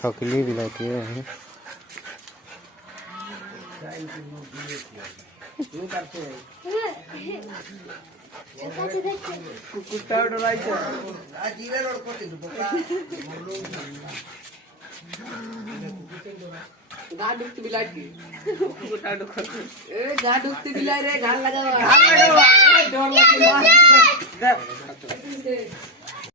थकली भी लाती है गाडुकती बिलाई रे घाल लगावा डर लगे